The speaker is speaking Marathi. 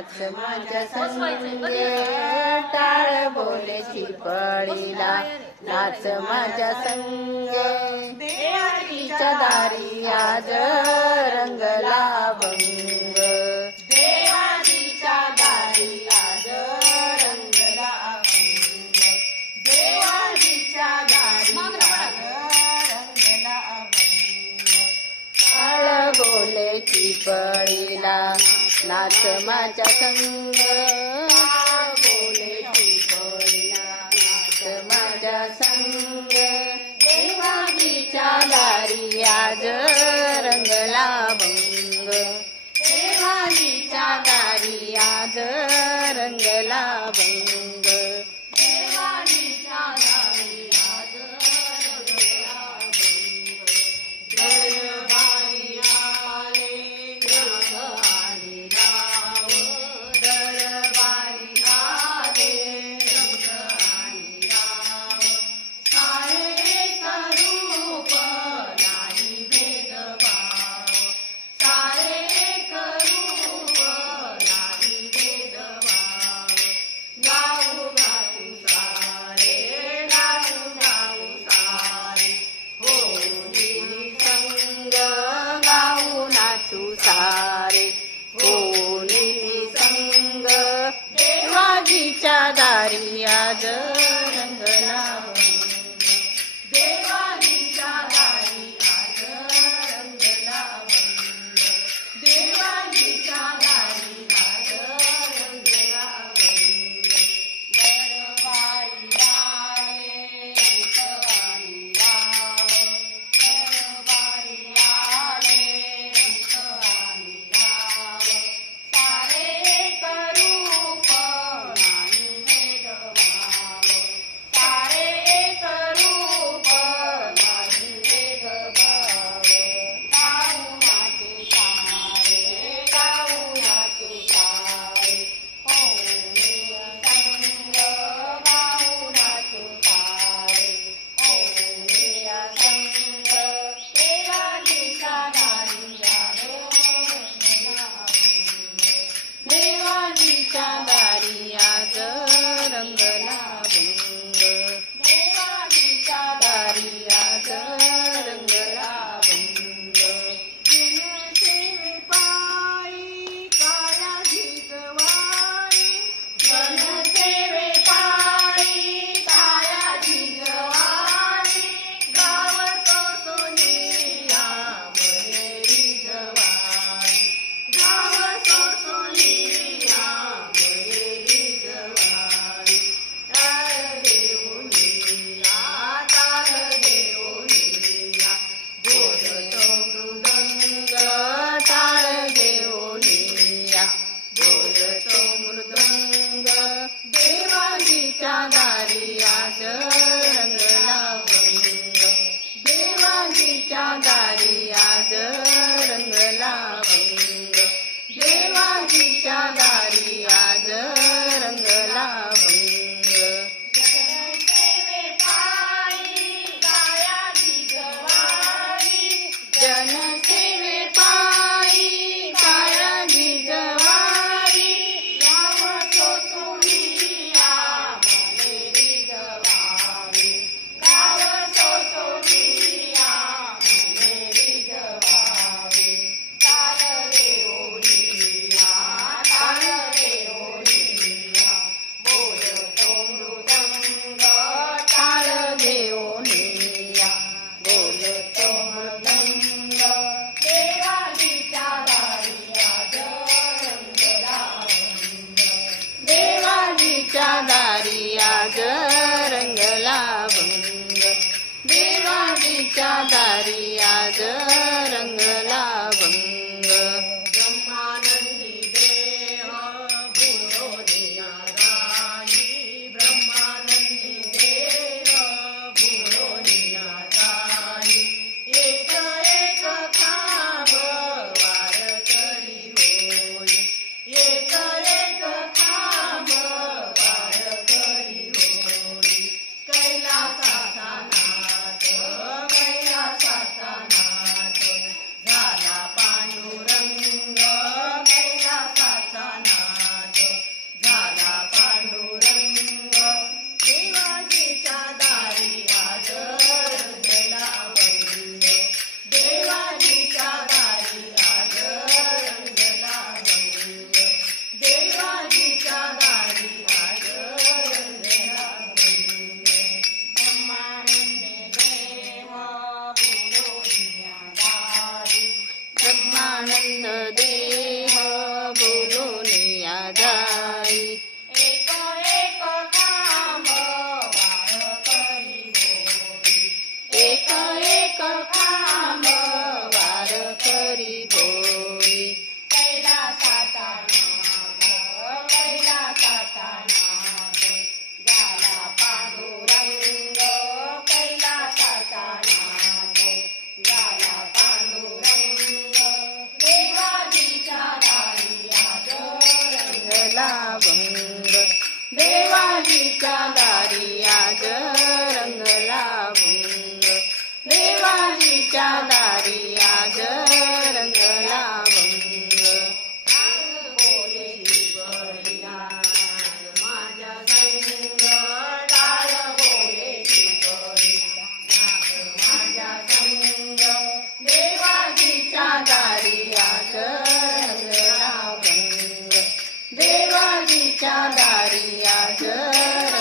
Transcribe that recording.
नाच माझ्या संगे टाळ बोले पळीला नाच माझ्या संगे. देवाच्या दारी आज नाथ माझ्या संग. बोले नाथ माझ्या संग. देवा लारी आज. दारे कोणी संग. देवाजीच्या दारी आज come back. the देवाजीच्या दारिया ग रंगला भंग देवाजीच्या दारी देवाजीच्या दारी